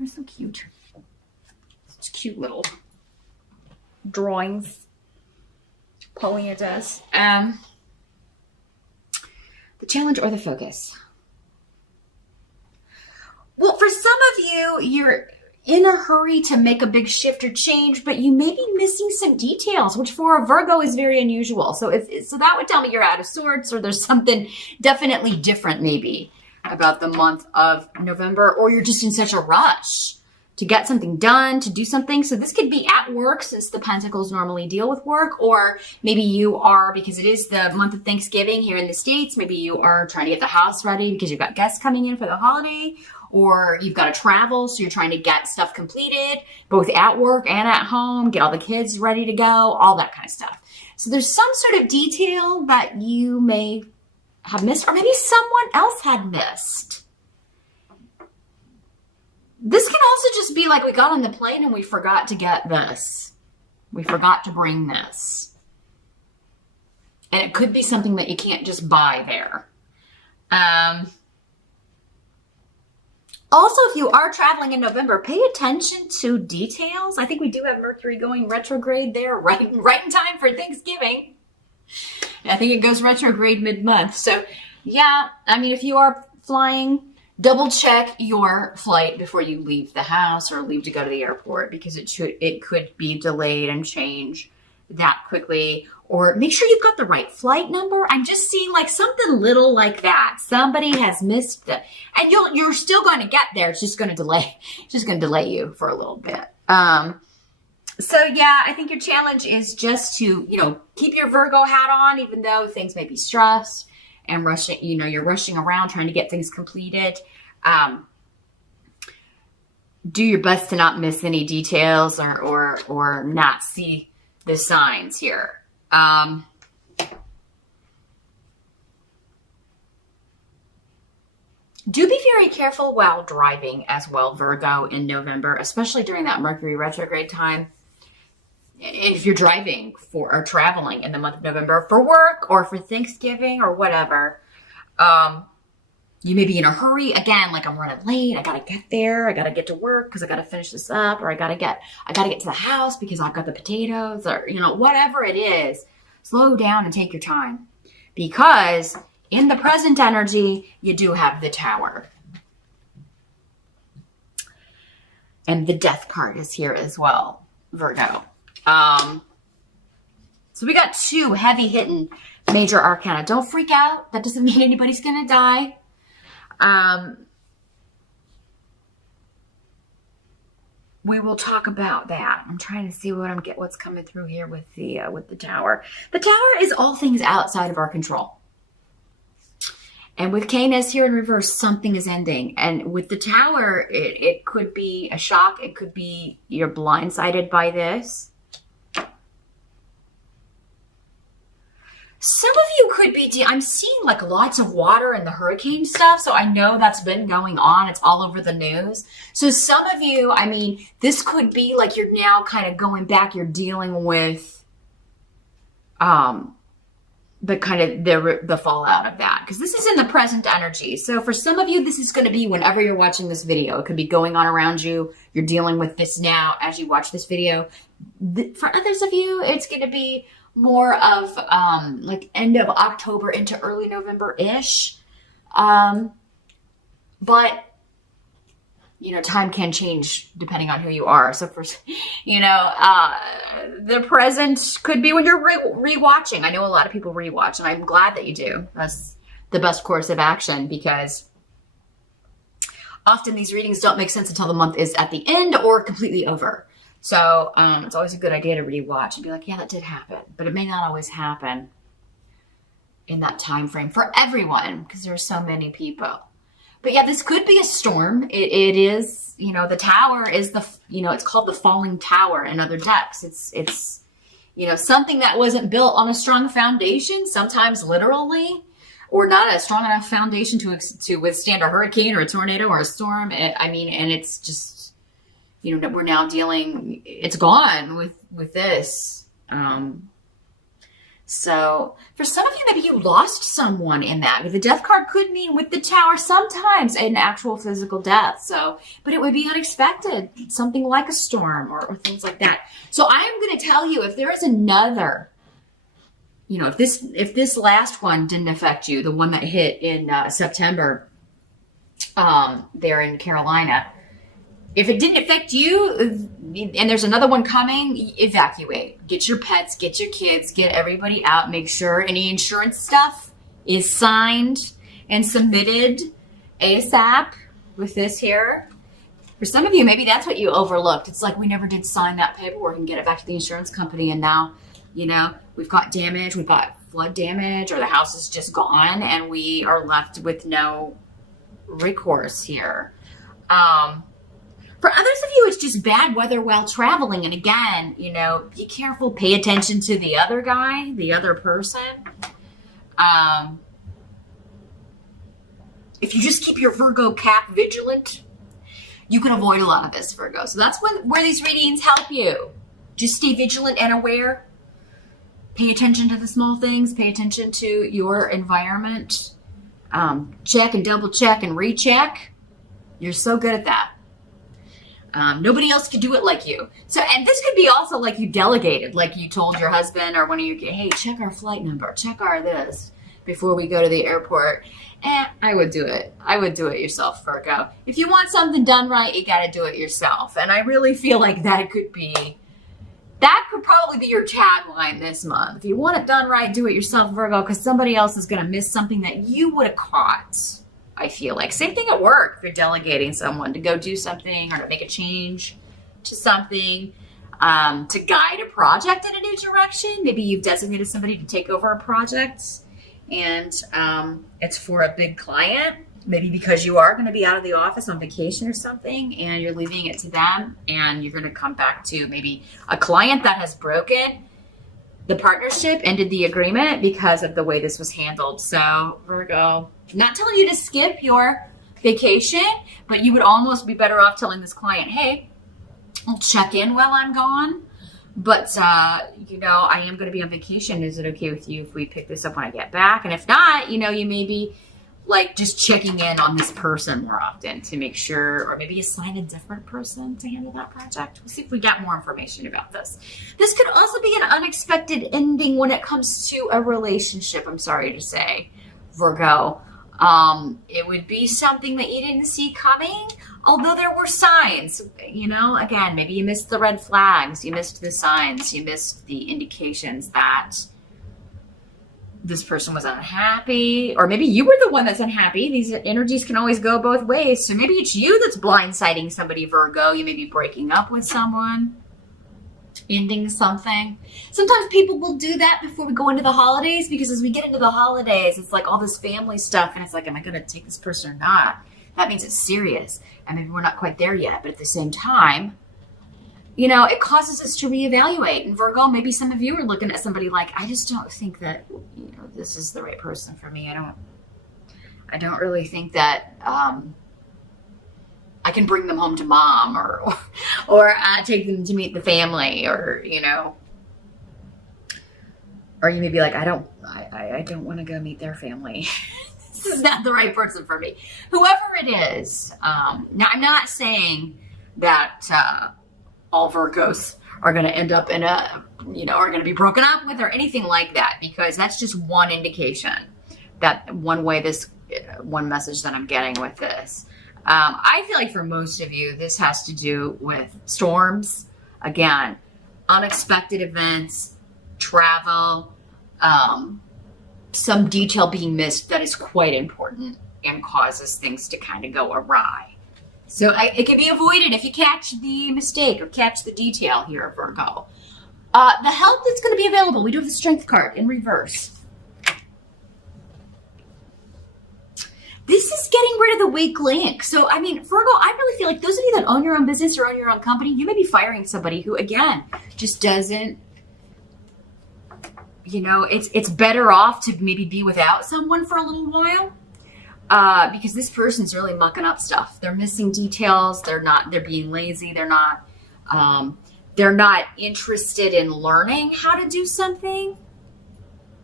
They're so cute. Such cute little drawings. Pauline does. The challenge or the focus? Well, for some of you, you're in a hurry to make a big shift or change, but you may be missing some details, which for a Virgo is very unusual. So so that would tell me you're out of sorts, or there's something definitely different maybe about the month of November, or you're just in such a rush to get something done, to do something. So this could be at work, since the Pentacles normally deal with work, or maybe you are, because it is the month of Thanksgiving here in the States, maybe you are trying to get the house ready because you've got guests coming in for the holiday, or you've got to travel, so you're trying to get stuff completed, both at work and at home, get all the kids ready to go, all that kind of stuff. So there's some sort of detail that you may have missed, or maybe someone else had missed. This can also just be like we got on the plane and we forgot to get this. We forgot to bring this. And it could be something that you can't just buy there. Also, if you are traveling in November, pay attention to details. I think we do have Mercury going retrograde there right in time for Thanksgiving. I think it goes retrograde mid-month. So, yeah, I mean, if you are flying, double check your flight before you leave the house or leave to go to the airport, because it could be delayed and change that quickly. Or make sure you've got the right flight number. I'm just seeing like something little like that. Somebody has missed it, and you're still going to get there. It's just going to delay you for a little bit. So yeah, I think your challenge is just to, keep your Virgo hat on, even though things may be stressed and rushing, you're rushing around trying to get things completed. Do your best to not miss any details or not see the signs here. Do be very careful while driving as well, Virgo, in November, especially during that Mercury retrograde time. If you're driving or traveling in the month of November for work or for Thanksgiving or whatever, you may be in a hurry. Again, like I'm running late. I got to get there. I got to get to work because I got to finish this up, or I got to get to the house because I've got the potatoes, or, whatever it is. Slow down and take your time, because in the present energy, you do have the Tower. And the Death card is here as well, Virgo. So we got two heavy hitting major arcana. Don't freak out. That doesn't mean anybody's going to die. We will talk about that. I'm trying to see what's coming through here with the Tower. The Tower is all things outside of our control. And with Canis here in reverse, something is ending. And with the Tower, it could be a shock. It could be you're blindsided by this. Some of you could be, I'm seeing like lots of water and the hurricane stuff. So I know that's been going on. It's all over the news. So some of you, this could be like you're now kind of going back. You're dealing with the kind of the fallout of that, because this is in the present energy. So for some of you, this is going to be whenever you're watching this video. It could be going on around you. You're dealing with this now as you watch this video. For others of you, it's going to be more of like end of October into early November-ish. But time can change depending on who you are. So for, the present could be when you're rewatching. I know a lot of people rewatch, and I'm glad that you do. That's the best course of action, because often these readings don't make sense until the month is at the end or completely over. So it's always a good idea to rewatch and be like, yeah, that did happen. But it may not always happen in that time frame for everyone, because there are so many people. But yeah, this could be a storm. It is, the Tower is it's called the Falling Tower in other decks. It's something that wasn't built on a strong foundation, sometimes literally, or not a strong enough foundation to withstand a hurricane or a tornado or a storm. And it's just, we're now dealing, it's gone with this. So for some of you, maybe you lost someone in that. The death card could mean with the Tower sometimes an actual physical death. So, but it would be unexpected, something like a storm or things like that. So I am going to tell you, if there is another, you know, if this last one didn't affect you, the one that hit in September, there in Carolina, if it didn't affect you and there's another one coming, evacuate. Get your pets, get your kids, get everybody out. Make sure any insurance stuff is signed and submitted ASAP with this here. For some of you, maybe that's what you overlooked. It's like we never did sign that paperwork and get it back to the insurance company. And now, you know, we've got damage, we've got flood damage, or the house is just gone and we are left with no recourse here. For others of you, it's just bad weather while traveling. And again, you know, be careful. Pay attention to the other guy, the other person. If you just keep your Virgo cap vigilant, you can avoid a lot of this, Virgo. So that's where these readings help you. Just stay vigilant and aware. Pay attention to the small things. Pay attention to your environment. Check and double check and recheck. You're so good at that. Nobody else could do it like you. So, and this could be also like you delegated, like you told your husband or one of your kids, hey, check our flight number, check our this before we go to the airport. And I would do it. I would do it yourself, Virgo. If you want something done right, you got to do it yourself. And I really feel like that could probably be your tagline this month. If you want it done right, do it yourself, Virgo, because somebody else is going to miss something that you would have caught. I feel like same thing at work. If you're delegating someone to go do something or to make a change to something, to guide a project in a new direction. Maybe you've designated somebody to take over a project and it's for a big client. Maybe because you are going to be out of the office on vacation or something and you're leaving it to them and you're going to come back to maybe a client that has broken the partnership, ended the agreement because of the way this was handled. So Virgo, not telling you to skip your vacation, but you would almost be better off telling this client, hey, I'll check in while I'm gone, but you know, I am going to be on vacation. Is it okay with you if we pick this up when I get back? And if not, you know, you may be like just checking in on this person more often to make sure, or maybe assign a different person to handle that project. We'll see if we get more information about this. This could also be an unexpected ending when it comes to a relationship, I'm sorry to say, Virgo. It would be something that you didn't see coming, although there were signs. You know, again, maybe you missed the red flags, you missed the signs, you missed the indications that this person was unhappy, or maybe you were the one that's unhappy. These energies can always go both ways. So maybe it's you that's blindsiding somebody, Virgo. You may be breaking up with someone, ending something. Sometimes people will do that before we go into the holidays, because as we get into the holidays, it's like all this family stuff, and it's like, am I going to take this person or not? That means it's serious, and maybe we're not quite there yet. But at the same time, you know, it causes us to reevaluate. And Virgo, maybe some of you are looking at somebody like, I just don't think that, you know, this is the right person for me. I don't really think that I can bring them home to mom, or take them to meet the family, or, you know, or you may be like, I don't want to go meet their family. This is not the right person for me. Whoever it is. Now, I'm not saying that all Virgos are going to end up in are going to be broken up with or anything like that, because that's just one indication, that one message that I'm getting with this. I feel like for most of you, this has to do with storms. Again, unexpected events, travel, some detail being missed that is quite important and causes things to kind of go awry. So it can be avoided if you catch the mistake or catch the detail here, Virgo. The help that's going to be available, we do have the Strength card in reverse. This is getting rid of the weak link. So, I mean, Virgo, I really feel like those of you that own your own business or own your own company, you may be firing somebody who, again, just doesn't, you know, it's better off to maybe be without someone for a little while. Because this person's really mucking up stuff. They're missing details. They're being lazy. They're not interested in learning how to do something.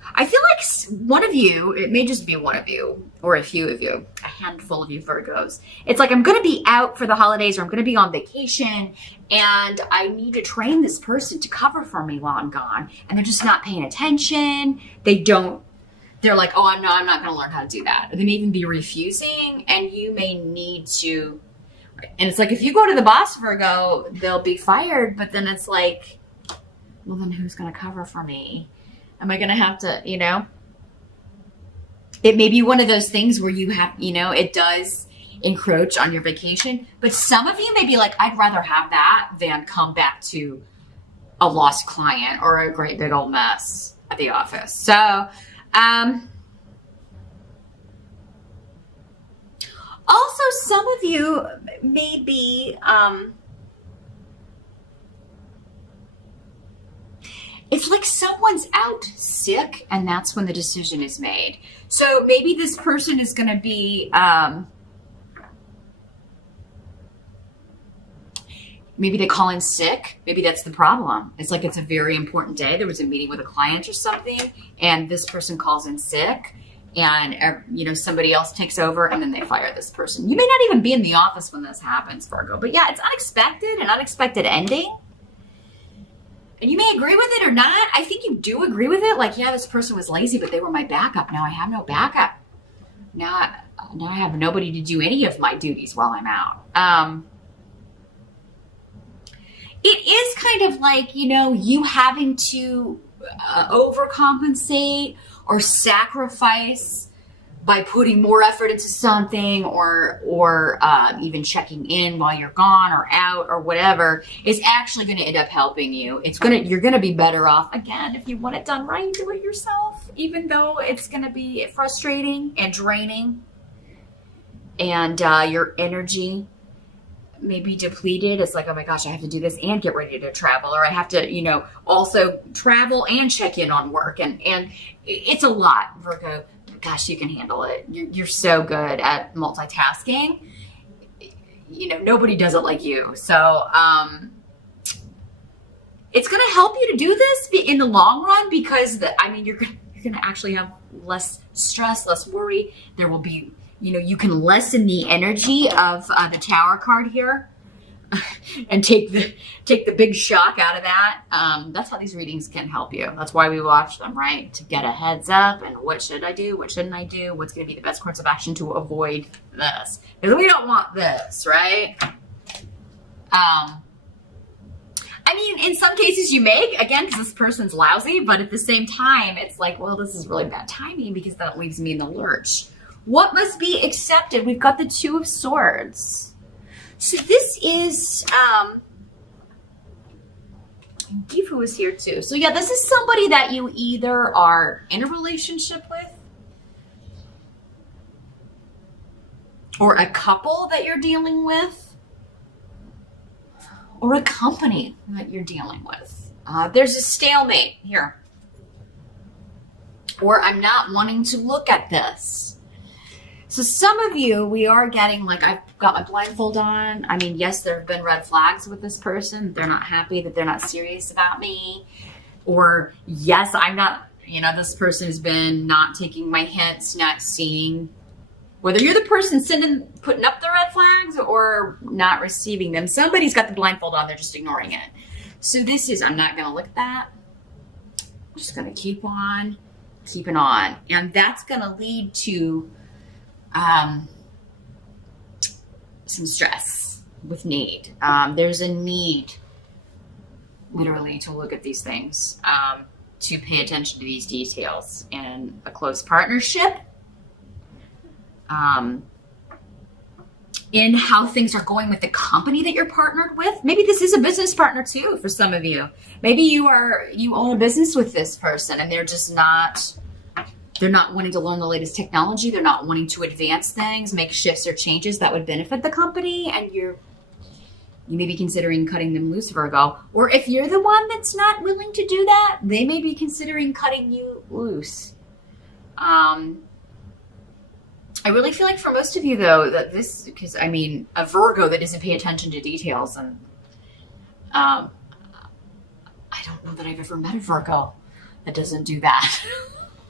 I feel like one of you, it may just be one of you or a few of you, a handful of you Virgos. It's like, I'm going to be out for the holidays or I'm going to be on vacation and I need to train this person to cover for me while I'm gone. And they're just not paying attention. They're like, oh, I'm not going to learn how to do that. Or they may even be refusing and you may need to. And it's like, if you go to the boss, Virgo, they'll be fired. But then it's like, well, then who's going to cover for me? Am I going to have to, it may be one of those things where you have, it does encroach on your vacation. But some of you may be like, I'd rather have that than come back to a lost client or a great big old mess at the office. So, also some of you may be, it's like someone's out sick and that's when the decision is made. So maybe this person is going to be, maybe they call in sick. Maybe that's the problem. It's like, it's a very important day. There was a meeting with a client or something and this person calls in sick and, somebody else takes over and then they fire this person. You may not even be in the office when this happens, Virgo, but yeah, it's unexpected, an unexpected ending. And you may agree with it or not. I think you do agree with it. Like, yeah, this person was lazy, but they were my backup. Now I have no backup. Now I have nobody to do any of my duties while I'm out. It is kind of like, you having to overcompensate or sacrifice by putting more effort into something or even checking in while you're gone or out or whatever is actually going to end up helping you. You're going to be better off, again, if you want it done right, do it yourself, even though it's going to be frustrating and draining and your energy may be depleted. It's like, oh my gosh, I have to do this and get ready to travel, or I have to, also travel and check in on work. And it's a lot, Virgo. Gosh, you can handle it. You're so good at multitasking. Nobody does it like you. So it's going to help you to do this in the long run because you're going to actually have less stress, less worry. There will be, you can lessen the energy of the Tower card here and take the big shock out of that. That's how these readings can help you. That's why we watch them, right? To get a heads up and what should I do? What shouldn't I do? What's going to be the best course of action to avoid this? Because we don't want this, right? In some cases you may, again, because this person's lousy, but at the same time, it's like, well, this is really bad timing because that leaves me in the lurch. What must be accepted? We've got the Two of Swords. So this is, Gifu is here too. So yeah, this is somebody that you either are in a relationship with or a couple that you're dealing with or a company that you're dealing with. There's a stalemate here. Or I'm not wanting to look at this. So some of you, we are getting like, I've got my blindfold on. Yes, there have been red flags with this person. They're not happy that they're not serious about me. Or yes, I'm not, this person has been not taking my hints, not seeing, whether you're the person putting up the red flags or not receiving them. Somebody's got the blindfold on, they're just ignoring it. So this is, I'm not going to look at that. I'm just going to keep on keeping on. And that's going to lead to some stress with need. There's a need literally to look at these things, to pay attention to these details in a close partnership, in how things are going with the company that you're partnered with. Maybe this is a business partner too for some of you. Maybe you own a business with this person and they're not wanting to learn the latest technology. They're not wanting to advance things, make shifts or changes that would benefit the company. And you may be considering cutting them loose, Virgo. Or if you're the one that's not willing to do that, they may be considering cutting you loose. I really feel like for most of you though, that this, because a Virgo that doesn't pay attention to details, and I don't know that I've ever met a Virgo that doesn't do that.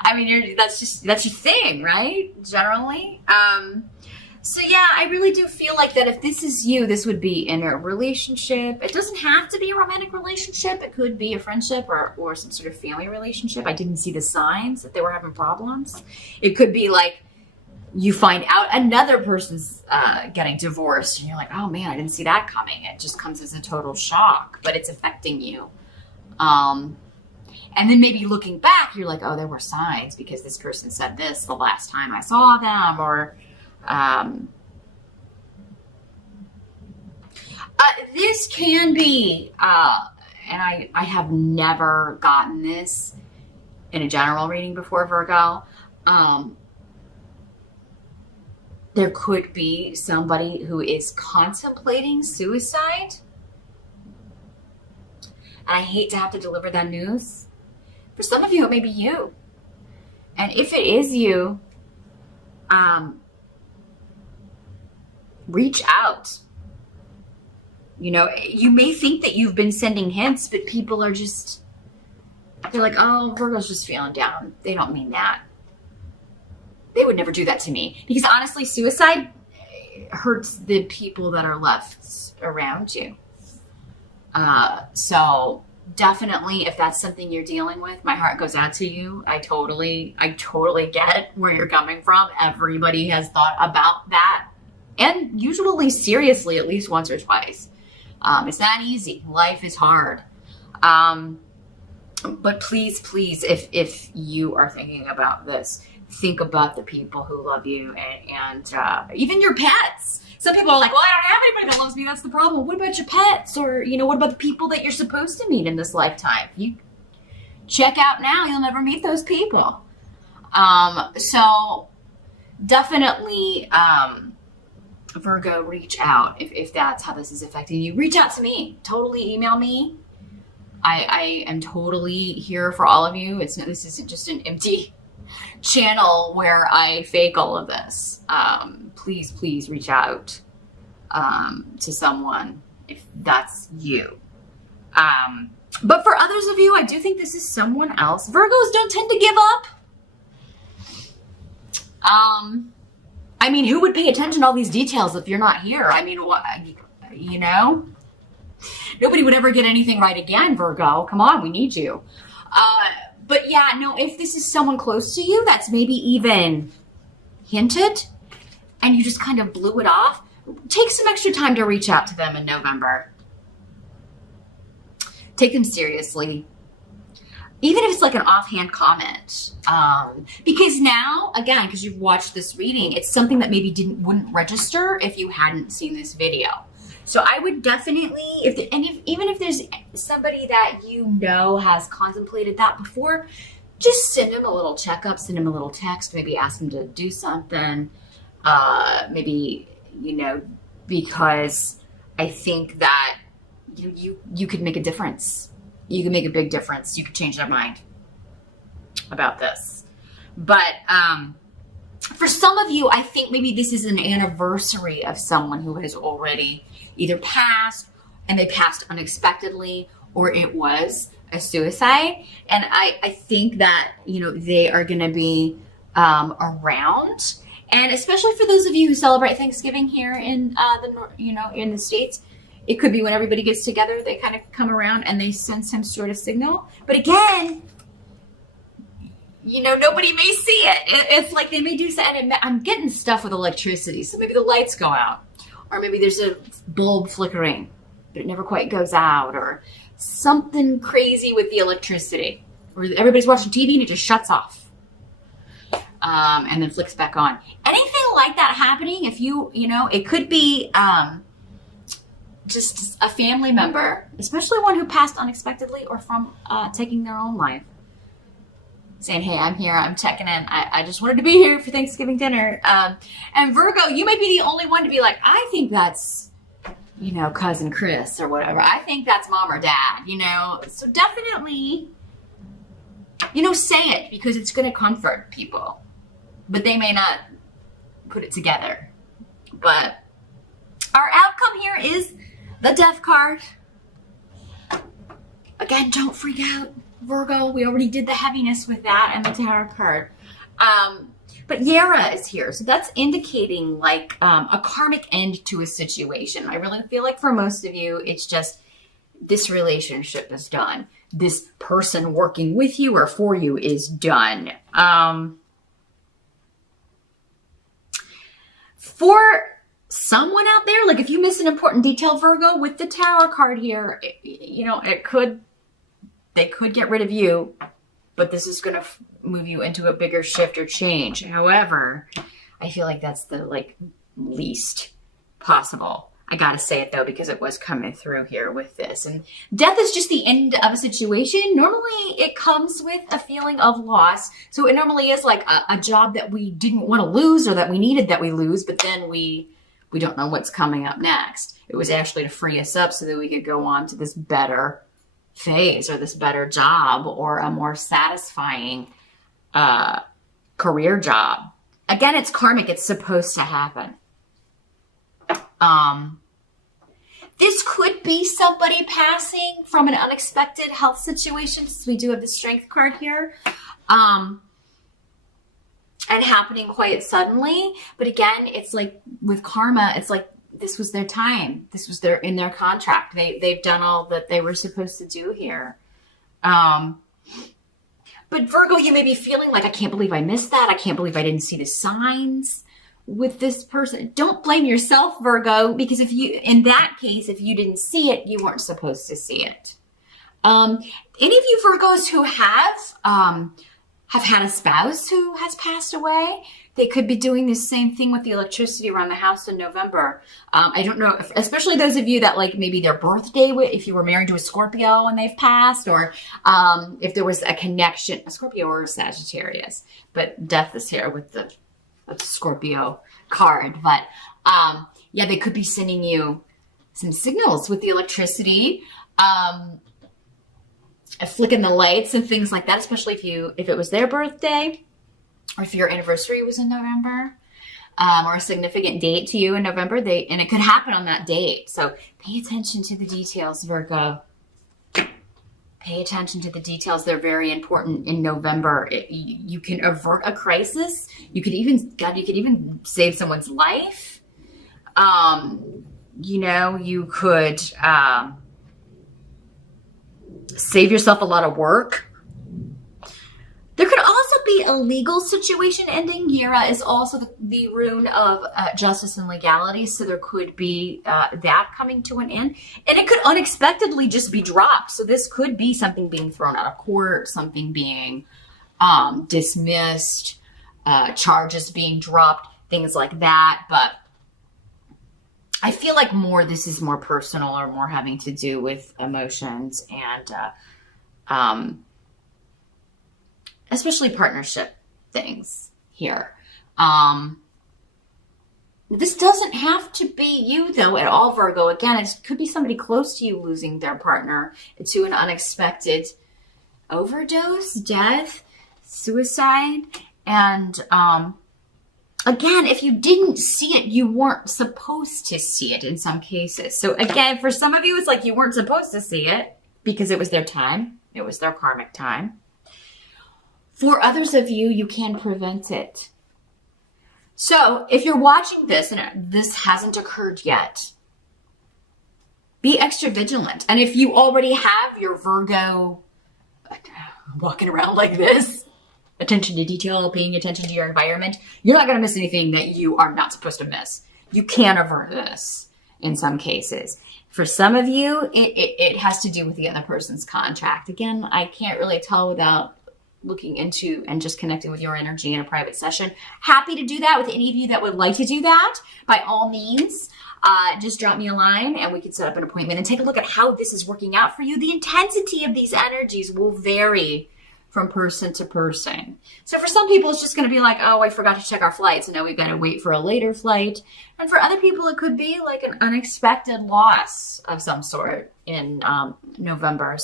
I mean, that's your thing, right? Generally. So yeah, I really do feel like that if this is you, this would be in a relationship. It doesn't have to be a romantic relationship. It could be a friendship or some sort of family relationship. I didn't see the signs that they were having problems. It could be like you find out another person's getting divorced and you're like, oh man, I didn't see that coming. It just comes as a total shock, but it's affecting you. And then maybe looking back, you're like, oh, there were signs because this person said this the last time I saw them, or this can be, and I have never gotten this in a general reading before, Virgo. There could be somebody who is contemplating suicide. And I hate to have to deliver that news. For some of you, it may be you. And if it is you, reach out. You know, you may think that you've been sending hints, but people are just, they're like, oh, Virgo's just feeling down. They don't mean that. They would never do that to me. Because honestly, suicide hurts the people that are left around you. So definitely, if that's something you're dealing with, my heart goes out to you. I totally get where you're coming from. Everybody has thought about that. And usually seriously, at least once or twice. It's not easy. Life is hard. But please, if you are thinking about this, think about the people who love you and even your pets. Some people are like, well, I don't have anybody that loves me. That's the problem. What about your pets? Or, you know, what about the people that you're supposed to meet in this lifetime? You check out now. You'll never meet those people. So definitely, Virgo, reach out if that's how this is affecting you. Reach out to me. Totally email me. I am totally here for all of you. This isn't just an empty channel where I fake all of this. Please reach out to someone if that's you. But for others of you, I do think this is someone else. Virgos don't tend to give up. I mean, who would pay attention to all these details if you're not here? I mean, what, you know? Nobody would ever get anything right again, Virgo. Come on, we need you. But yeah, no, if this is someone close to you that's maybe even hinted and you just kind of blew it off, take some extra time to reach out to them in November. Take them seriously. Even if it's like an offhand comment. Because now, again, because you've watched this reading, it's something that maybe wouldn't register if you hadn't seen this video. So I would definitely, even if there's somebody that you know has contemplated that before, just send him a little checkup, send him a little text, maybe ask him to do something. Maybe, you know, because I think that you could make a difference. You can make a big difference. You could change their mind about this. But for some of you, I think maybe this is an anniversary of someone who has already either passed and they passed unexpectedly, or it was a suicide. And I think that, you know, they are going to be around. And especially for those of you who celebrate Thanksgiving here in in the States, it could be when everybody gets together, they kind of come around and they send some sort of signal. But again, you know, nobody may see it. It's like they may do something. I'm getting stuff with electricity. So maybe the lights go out. Or maybe there's a bulb flickering, but it never quite goes out. Or something crazy with the electricity. Or everybody's watching TV and it just shuts off. And then flicks back on. Anything like that happening, if you know, it could be just a family member, especially one who passed unexpectedly or from taking their own life, saying, hey, I'm here, I'm checking in. I just wanted to be here for Thanksgiving dinner. And Virgo, you may be the only one to be like, I think that's, you know, cousin Chris or whatever. I think that's mom or dad, you know. So definitely, you know, say it because it's going to comfort people. But they may not put it together. But our outcome here is the Death card. Again, don't freak out. Virgo, we already did the heaviness with that and the tarot card. But Yara is here. So that's indicating like a karmic end to a situation. I really feel like for most of you, it's just this relationship is done. This person working with you or for you is done. For someone out there, like if you miss an important detail, Virgo, with the Tower card here, they could get rid of you, but this is going to move you into a bigger shift or change. However, I feel like that's the least possible. I got to say it though, because it was coming through here with this. And death is just the end of a situation. Normally it comes with a feeling of loss. So it normally is like a job that we didn't want to lose or that we needed that we lose, but then we don't know what's coming up next. It was actually to free us up so that we could go on to this better phase or this better job or a more satisfying career job. Again, it's karmic. It's supposed to happen. This could be somebody passing from an unexpected health situation, since we do have the Strength card here, and happening quite suddenly. But again, it's like with karma, it's like this was their time. This was in their contract. They've done all that they were supposed to do here. But Virgo, you may be feeling like, I can't believe I missed that. I can't believe I didn't see the signs with this person. Don't blame yourself, Virgo, because in that case, if you didn't see it, you weren't supposed to see it. Any of you Virgos who have had a spouse who has passed away, they could be doing the same thing with the electricity around the house in November. I don't know, especially those of you that like maybe their birthday, if you were married to a Scorpio and they've passed, or if there was a connection, a Scorpio or a Sagittarius. But death is here with the Scorpio card. But yeah, they could be sending you some signals with the electricity, flicking the lights and things like that, especially if it was their birthday, or if your anniversary was in November, or a significant date to you in November, and it could happen on that date. So pay attention to the details, Virgo. Pay attention to the details. They're very important in November. You can avert a crisis. You could even save someone's life. You could save yourself a lot of work. There could also be a legal situation ending. Yira is also the rune of justice and legality, so there could be that coming to an end. And it could unexpectedly just be dropped. So this could be something being thrown out of court, something being dismissed, charges being dropped, things like that. But I feel like this is more personal or more having to do with emotions and especially partnership things here. This doesn't have to be you though at all, Virgo. Again, it could be somebody close to you losing their partner to an unexpected overdose, death, suicide. And again, if you didn't see it, you weren't supposed to see it in some cases. So again, for some of you, it's like you weren't supposed to see it because it was their time. It was their karmic time. For others of you, you can prevent it. So if you're watching this and this hasn't occurred yet, be extra vigilant. And if you already have your Virgo walking around like this, attention to detail, paying attention to your environment, you're not going to miss anything that you are not supposed to miss. You can avert this in some cases. For some of you, it has to do with the other person's contract. Again, I can't really tell without looking into and just connecting with your energy in a private session. Happy to do that with any of you that would like to do that. By all means, just drop me a line and we can set up an appointment and take a look at how this is working out for you. The intensity of these energies will vary from person to person. So for some people, it's just going to be like, oh, I forgot to check our flights, and now we've got to wait for a later flight. And for other people, it could be like an unexpected loss of some sort in November.